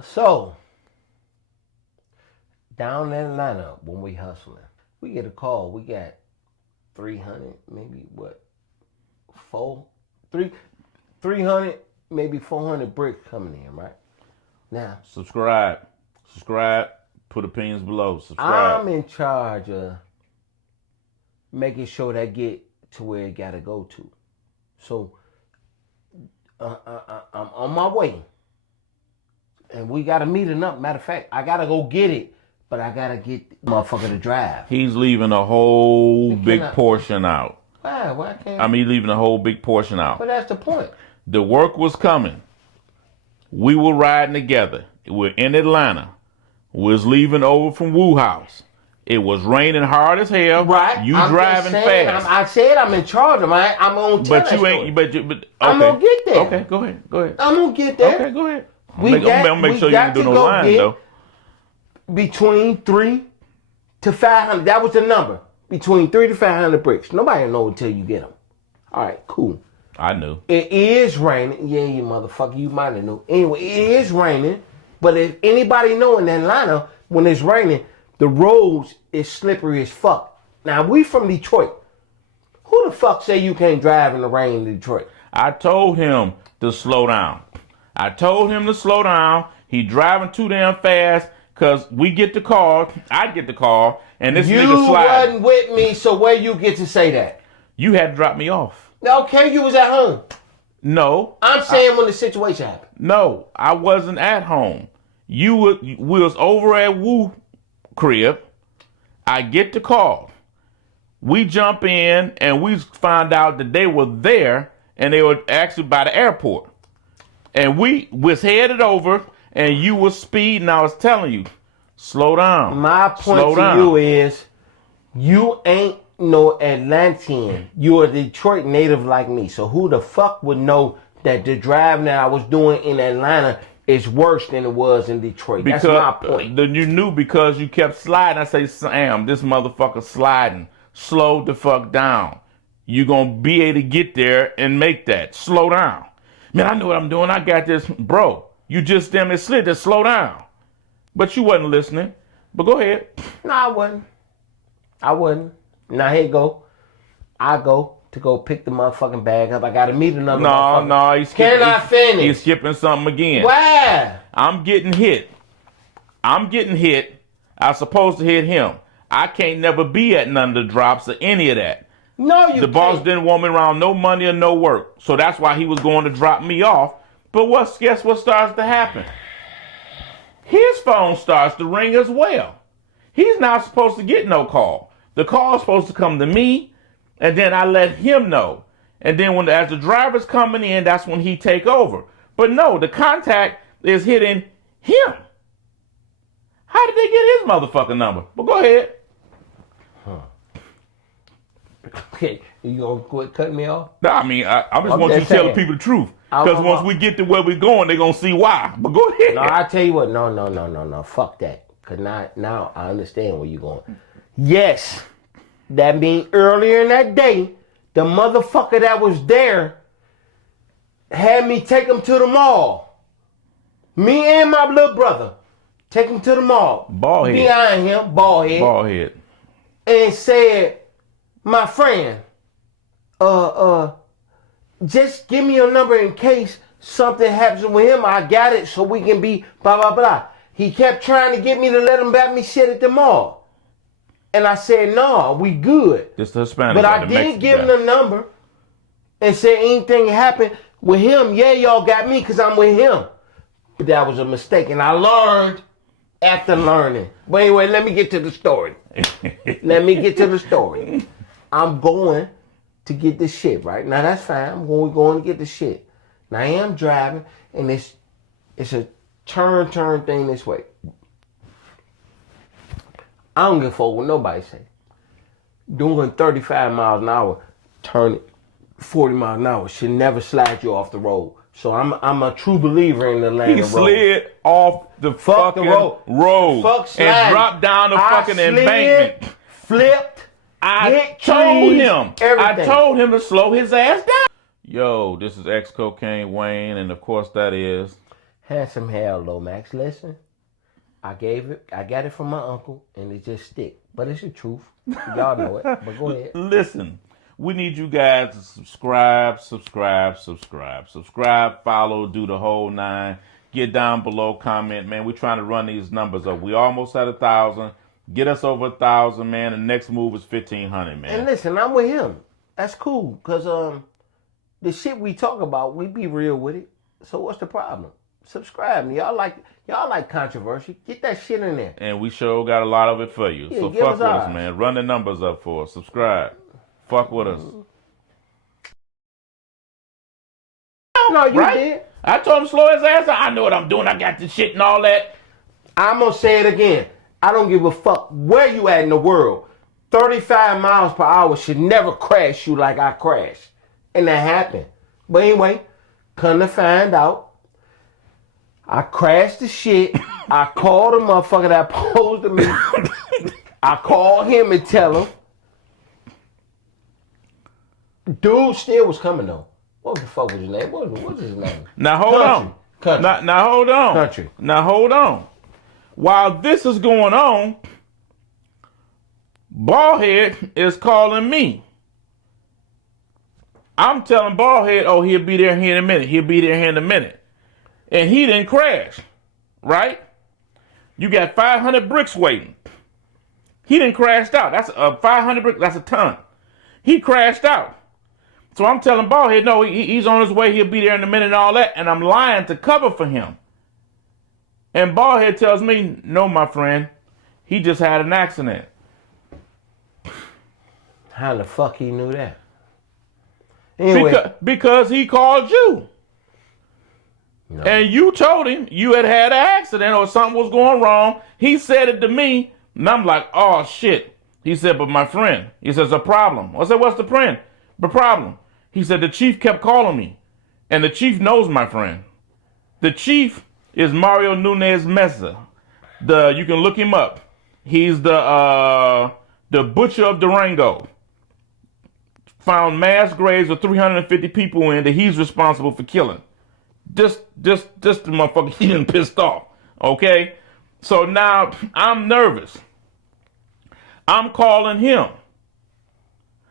So, down in Atlanta, when we hustling, we get a call. We got 300, maybe what, four, three, 300, maybe 400 bricks coming in, right? Now, Subscribe. Put opinions below. Subscribe. I'm in charge of making sure that get to where it gotta go to. So, I'm on my way. And we gotta meet up. Matter of fact, I gotta go get it, but I gotta get the motherfucker to drive. He's leaving a whole big portion out. Why can't I mean, leaving a whole big portion out. But that's the point. The work was coming. We were riding together. We're in Atlanta. We was leaving over from Woo House. It was raining hard as hell. Right. You driving fast. I said I'm in charge of mine. I'm gonna tell But you ain't. But okay. I'm gonna get there. Okay, go ahead. I'm gonna get there. Okay, go ahead. We I'm gonna make sure you didn't do no lying though. Between 3 to 500. That was the number. Between 3 to 500 bricks. Nobody will know until you get them. All right, cool. I knew. It is raining. Yeah, you motherfucker. You might have knew. Anyway, it is raining. But if anybody know in Atlanta, when it's raining, the roads is slippery as fuck. Now, we from Detroit. Who the fuck say you can't drive in the rain in Detroit? I told him to slow down. He driving too damn fast because we get the call. I get the call. And this nigga slide. You wasn't with me, so where you get to say that? You had to drop me off. Okay, you was at home. No. I'm saying when the situation happened. No, I wasn't at home. We was over at Woo crib. I get the call. We jump in and we find out that they were there and they were actually by the airport. And we was headed over and you was speeding. I was telling you, slow down. My point to you is, you ain't no Atlantean. You a Detroit native like me. So who the fuck would know that the drive that I was doing in Atlanta is worse than it was in Detroit? That's my point. You knew because you kept sliding. I say, Sam, this motherfucker sliding. Slow the fuck down. You gonna be able to get there and make that. Slow down. Man, I know what I'm doing. I got this. Bro, you just damn it slid. Just slow down. But you wasn't listening. But go ahead. No, I wasn't. Now here you go. I go to go pick the motherfucking bag up. I gotta meet another motherfucker. No, he's skipping. Can I finish? He's skipping something again. Why? I'm getting hit. I'm supposed to hit him. I can't never be at none of the drops or any of that. No, you The boss didn't want me around no money or no work. So that's why he was going to drop me off. But guess what starts to happen? His phone starts to ring as well. He's not supposed to get no call. The call is supposed to come to me, and then I let him know. And then as the driver's coming in, that's when he take over. But no, the contact is hitting him. How did they get his motherfucking number? But go ahead. Okay, you gonna quit cutting me off? No, I mean, I just want you to tell the people the truth. Because once we get to where we're going, they're going to see why. But go ahead. No, I tell you what. No. Fuck that. Because now I understand where you're going. Yes, that mean earlier in that day, the motherfucker that was there had me take him to the mall. Me and my little brother take him to the mall. Bald head. Behind him, bald head. And said, my friend, just give me your number in case something happens with him. I got it so we can be blah, blah, blah. He kept trying to get me to let him back me shit at the mall. And I said, no, we good. This the Hispanic. But I did give him the number and said anything happened with him, yeah, y'all got me because I'm with him. But that was a mistake. And I learned after learning. But anyway, let me get to the story. I'm going to get this shit, right? Now that's fine. We're going to get the shit. Now I am driving, and it's a turn thing this way. I don't give a fuck what nobody say. Doing 35 miles an hour, turning 40 miles an hour should never slide you off the road. So I'm a true believer in the land of road. He slid off the fucking road and dropped down the fucking embankment. Flipped. I told him to slow his ass down. Yo, this is X Cocaine Wayne, and of course that is Handsome hell, Lomax. Listen, I got it from my uncle, and it just stick. But it's the truth. Y'all know it. But go ahead. Listen, we need you guys to subscribe, follow, do the whole 9. Get down below, comment, man. We're trying to run these numbers up. We almost at 1,000. Get us over 1,000, man. The next move is 1,500, man. And listen, I'm with him. That's cool, cause the shit we talk about, we be real with it. So what's the problem? Subscribe. Y'all like controversy. Get that shit in there. And we sure got a lot of it for you. Yeah, so fuck with us, man. Run the numbers up for us. Subscribe. Fuck with us. No, you did. I told him slow his ass. I know what I'm doing. I got the shit and all that. I'm gonna say it again. I don't give a fuck where you at in the world. 35 miles per hour should never crash you like I crashed. And that happened. But anyway, come to find out, I crashed the shit. I called the motherfucker that posed to me. I called him and tell him. Dude still was coming though. What the fuck was his name? What was his name? Now hold on. Country. Now hold on. Country. Now hold on. While this is going on, Ballhead is calling me. I'm telling Ballhead, oh, he'll be there here in a minute. He'll be there here in a minute. And he didn't crash, right? You got 500 bricks waiting. He didn't crash out. That's 500 bricks. That's a ton. He crashed out. So I'm telling Ballhead, no, he's on his way. He'll be there in a minute and all that. And I'm lying to cover for him. And Ballhead tells me, no, my friend, he just had an accident. How the fuck he knew that? Anyway. Because he called you. No. And you told him you had an accident or something was going wrong. He said it to me. And I'm like, oh, shit. He said, but my friend, he says, a problem. I said, what's the problem? He said, the chief kept calling me. And the chief knows my friend. The chief is Mario Nunez Mesa. You can look him up. He's the butcher of Durango. Found mass graves of 350 people in that he's responsible for killing. Just the motherfucker, he done pissed off. Okay? So now I'm nervous. I'm calling him.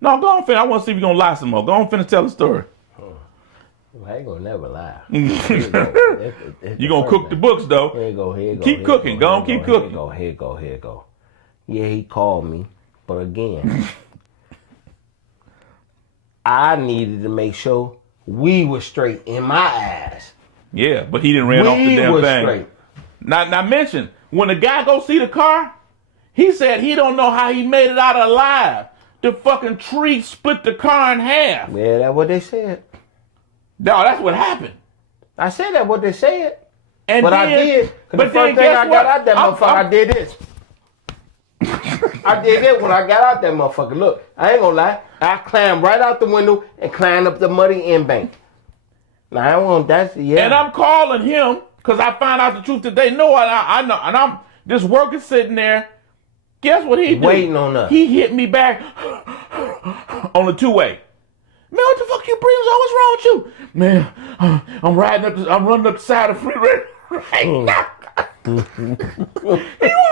No, go on, finish. I want to see if you're going to lie some more. Go on, finish, tell the story. Well, I ain't going to never lie. You're going to cook the books, though. Here you go. Keep cooking. Go on, keep cooking. Here you go. Yeah, he called me. But again, I needed to make sure we were straight in my eyes. Yeah, but he didn't ran off the damn thing. Straight. Not mention, when the guy go see the car, he said he don't know how he made it out alive. The fucking tree split the car in half. Yeah, that's what they said. No, that's what happened. I said that's what they said. And but then, I did. But the first thing I got out that motherfucker, I did this. I did it when I got out that motherfucker. Look, I ain't gonna lie. I climbed right out the window and climbed up the muddy end bank. Now I don't want that. Yeah. And I'm calling him because I found out the truth today. No, I know. And I'm this worker sitting there. Guess what he did? Waiting on us. He hit me back on the two-way. Man, what the fuck you breathing? What's wrong with you? Man, I'm running up the side of the freeway right now. He was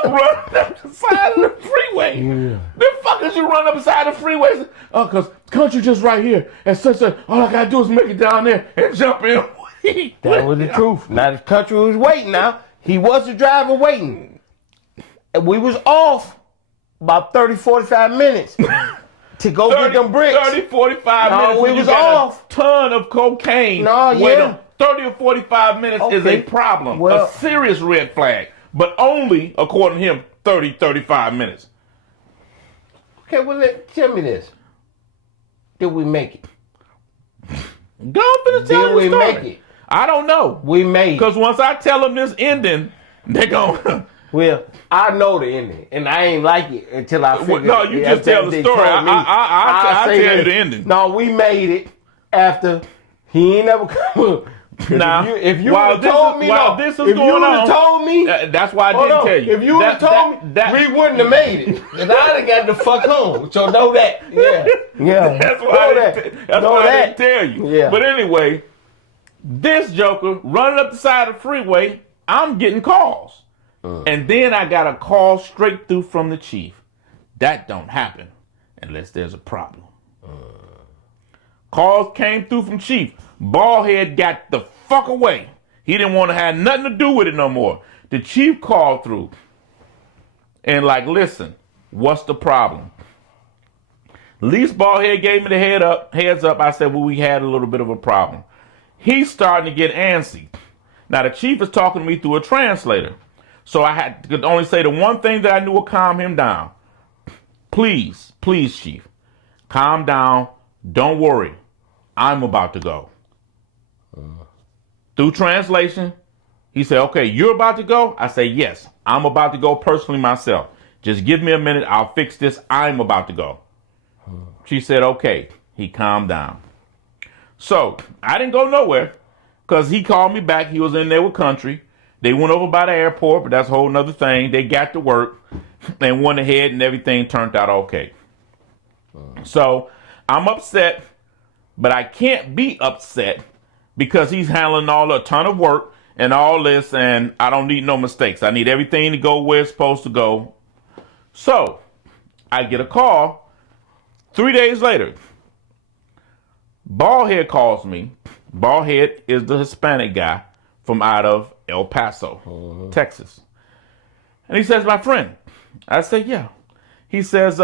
running up the side of the freeway. Yeah. The fuck is you running up the side of the freeway? Oh, because country just right here. And such all I gotta do is make it down there and jump in. That was the truth. Now the country was waiting now. He was the driver waiting. And we was off about 30, 45 minutes to go get them bricks. 30, 45 minutes. We was off. A ton of cocaine. No, yeah. 30 or 45 minutes is a problem. Well, a serious red flag. But only, according to him, 30, 35 minutes. Okay, well, tell me this. Did we make it? Go on and tell me the story. Did we make it? I don't know. We made it. Because once I tell them this ending, they're going Well, I know the ending, and I ain't like it until I figure. No, you just tell the story. I'll tell you the ending. No, we made it after he ain't never come. Now, if you would have told me, this is going on, told me, that's why I didn't tell you. If you would have told me, we wouldn't have made it, and I'd have got the fuck home. So know that, yeah. That's why I didn't tell you. Yeah. But anyway, This joker running up the side of the freeway, I'm getting calls. And then I got a call straight through from the chief. That don't happen unless there's a problem. Calls came through from chief. Ballhead got the fuck away. He didn't want to have nothing to do with it no more. The chief called through and like, listen, what's the problem? Least Ballhead gave me the heads up. I said, well, we had a little bit of a problem. He's starting to get antsy. Now the chief is talking to me through a translator. So I could only say the one thing that I knew would calm him down. Please, please, chief, calm down. Don't worry. I'm about to go. Through translation, he said, okay, you're about to go? I say, yes, I'm about to go personally myself. Just give me a minute. I'll fix this. I'm about to go. She said, okay. He calmed down. So I didn't go nowhere because he called me back. He was in there with country. They went over by the airport, but that's a whole nother thing. They got to work and went ahead and everything turned out okay. So I'm upset, but I can't be upset because he's handling a ton of work and all this, and I don't need no mistakes. I need everything to go where it's supposed to go. So I get a call 3 days later. Ballhead calls me. Ballhead is the Hispanic guy from out of El Paso, Texas. And he says, my friend. I say, yeah. He says,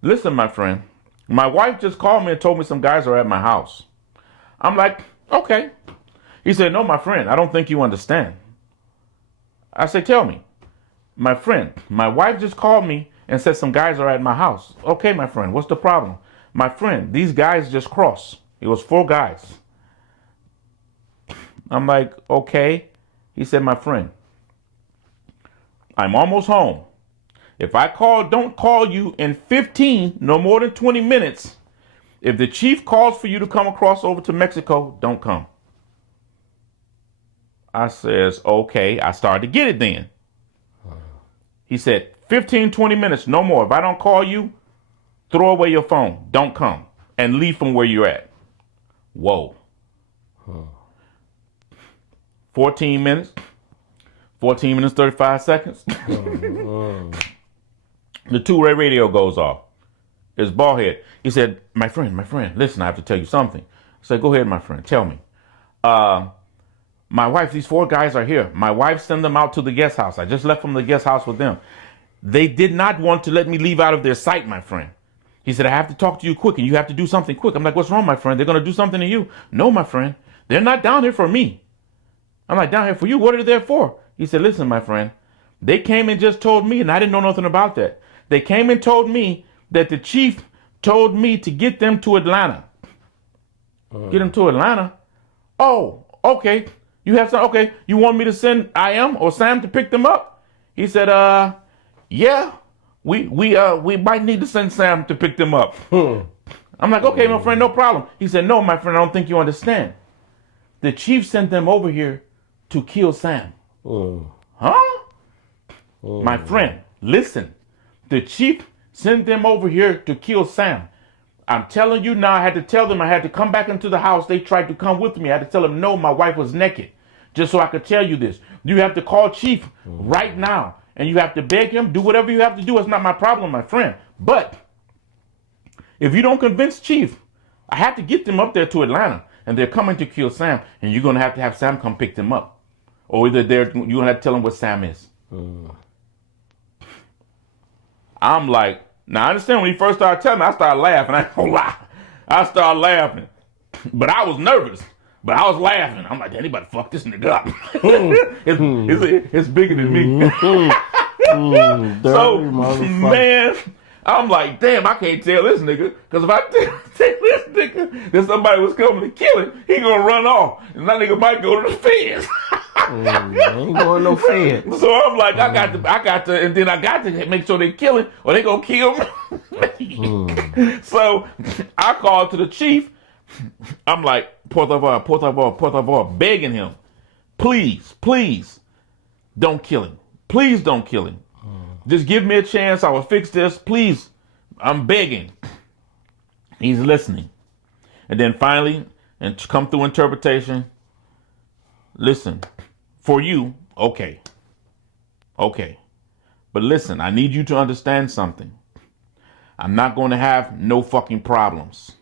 listen, my friend, my wife just called me and told me some guys are at my house. I'm like, okay. He said, no, my friend, I don't think you understand. I say, tell me. My friend, my wife just called me and said some guys are at my house. Okay, my friend, what's the problem? My friend, these guys just crossed. It was 4 guys. I'm like, okay. He said, my friend, I'm almost home. If I don't call you in 15, no more than 20 minutes, if the chief calls for you to come across over to Mexico, don't come. I says, okay. I started to get it then. He said, 15, 20 minutes, no more. If I don't call you, throw away your phone. Don't come. And leave from where you're at. Whoa. 14 minutes. 14 minutes, 35 seconds. The two-way radio goes off. It's Ballhead. He said, my friend, listen, I have to tell you something. I said, go ahead, my friend, tell me. My wife, these 4 guys are here. My wife sent them out to the guest house. I just left from the guest house with them. They did not want to let me leave out of their sight, my friend. He said, I have to talk to you quick and you have to do something quick. I'm like, what's wrong, my friend? They're going to do something to you. No, my friend, they're not down here for me. I'm like, down here for you? What are they there for? He said, listen, my friend, they came and just told me, and I didn't know nothing about that. They came and told me that the chief told me to get them to Atlanta. Get them to Atlanta? Oh, okay. You have some, okay. You want me to send IM or Sam to pick them up? He said, yeah, we might need to send Sam to pick them up. I'm like, okay, my friend, no problem. He said, no, my friend, I don't think you understand. The chief sent them over here to kill Sam. Huh? My friend, listen. The chief sent them over here to kill Sam. I'm telling you now, I had to tell them I had to come back into the house. They tried to come with me. I had to tell them, no, my wife was naked. Just so I could tell you this. You have to call chief right now. And you have to beg him. Do whatever you have to do. It's not my problem, my friend. But if you don't convince chief, I have to get them up there to Atlanta. And they're coming to kill Sam. And you're going to have Sam come pick them up. Or either you're going to have to tell them what Sam is. I'm like, now I understand when he first started telling me, I started laughing. I ain't gonna lie. I started laughing. But I was nervous. But I was laughing. I'm like, anybody fuck this nigga up. It's bigger than me. So, man, I'm like, damn, I can't tell this nigga. Because if I tell this nigga that somebody was coming to kill him, he gonna run off. And that nigga might go to the feds. Ain't going no feds. So I'm like, I got to, and then I got to make sure they kill him or they gonna kill me. So I called to the chief. I'm like, por favor, begging him, please, don't kill him. Please don't kill him. Just give me a chance. I will fix this. Please, I'm begging. He's listening. And then finally, and come through interpretation. Listen, for you, okay. Okay. But listen, I need you to understand something. I'm not going to have no fucking problems.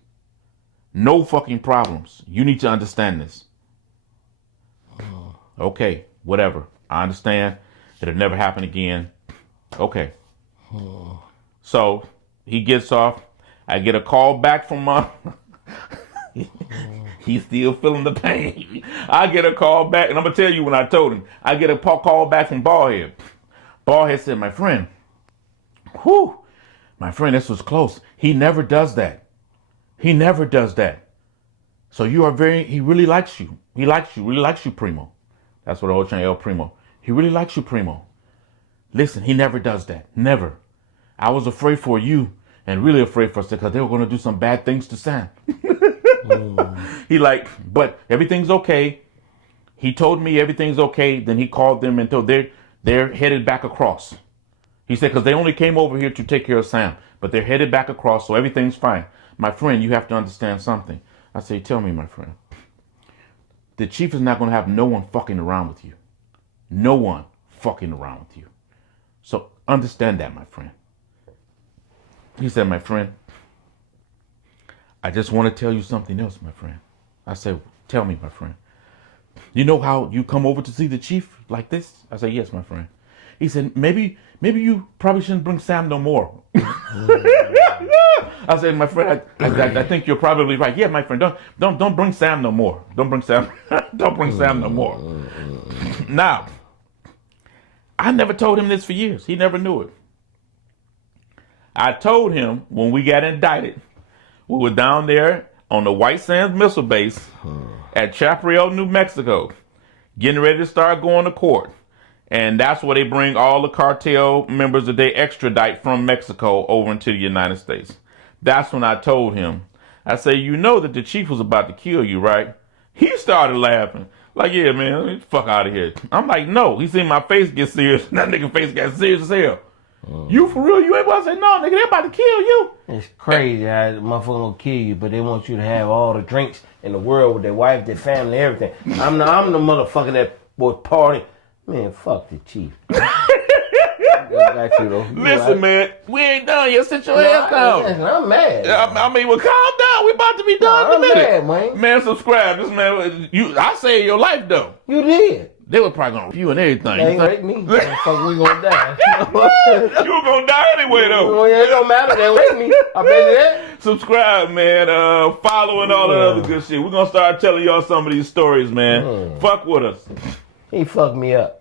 No fucking problems. You need to understand this. Okay, whatever. I understand. It'll never happen again. Okay. So he gets off. I get a call back from he's still feeling the pain. I get a call back, and I'm going to tell you when I told him. I get a call back from Ballhead. Ballhead said, my friend, this was close. He never does that. He never does that. So he really likes you. He really likes you, Primo. That's what I always say, El Primo. He really likes you, Primo. Listen, he never does that. Never. I was afraid for you and really afraid for us because they were going to do some bad things to Sam. He but everything's okay. He told me everything's okay. Then he called them and told they're headed back across. He said, because they only came over here to take care of Sam, but they're headed back across, so everything's fine. My friend, you have to understand something. I say, tell me, my friend. The chief is not going to have no one fucking around with you. No one fucking around with you. So understand that, my friend. He said, my friend, I just want to tell you something else, my friend. I said, tell me, my friend. You know how you come over to see the chief like this? I said, yes, my friend. He said, maybe you probably shouldn't bring Sam no more. I said, my friend, I think you're probably right. Yeah, my friend, don't bring Sam no more. Don't bring Sam no more. Now, I never told him this for years. He never knew it. I told him when we got indicted, we were down there on the White Sands Missile Base at Chaparral, New Mexico, getting ready to start going to court. And that's where they bring all the cartel members that they extradite from Mexico over into the United States. That's when I told him, I say, you know that the chief was about to kill you, right? He started laughing. Like, yeah, man, get the fuck out of here. I'm like, no. He seen my face get serious. That nigga face got serious as hell. You for real? You ain't about to say, no, nigga, they about to kill you. It's crazy how the motherfucker gonna kill you, but they want you to have all the drinks in the world with their wife, their family, everything. I'm the motherfucker that was party. Man, fuck the chief. Got you, though. Listen, man, we ain't done yet. Sit your ass down. I'm mad. I mean, well, calm down. We about to be done in a minute. Mad, man. Man, subscribe. This man, I saved your life, though. You did. They were probably gonna review and everything. They ain't rate me. Fuck, we gonna die. You were gonna die anyway, though. It don't matter. They rate me. I bet you that. Subscribe, man. Follow and all that other good shit. We're gonna start telling y'all some of these stories, man. Fuck with us. He fucked me up.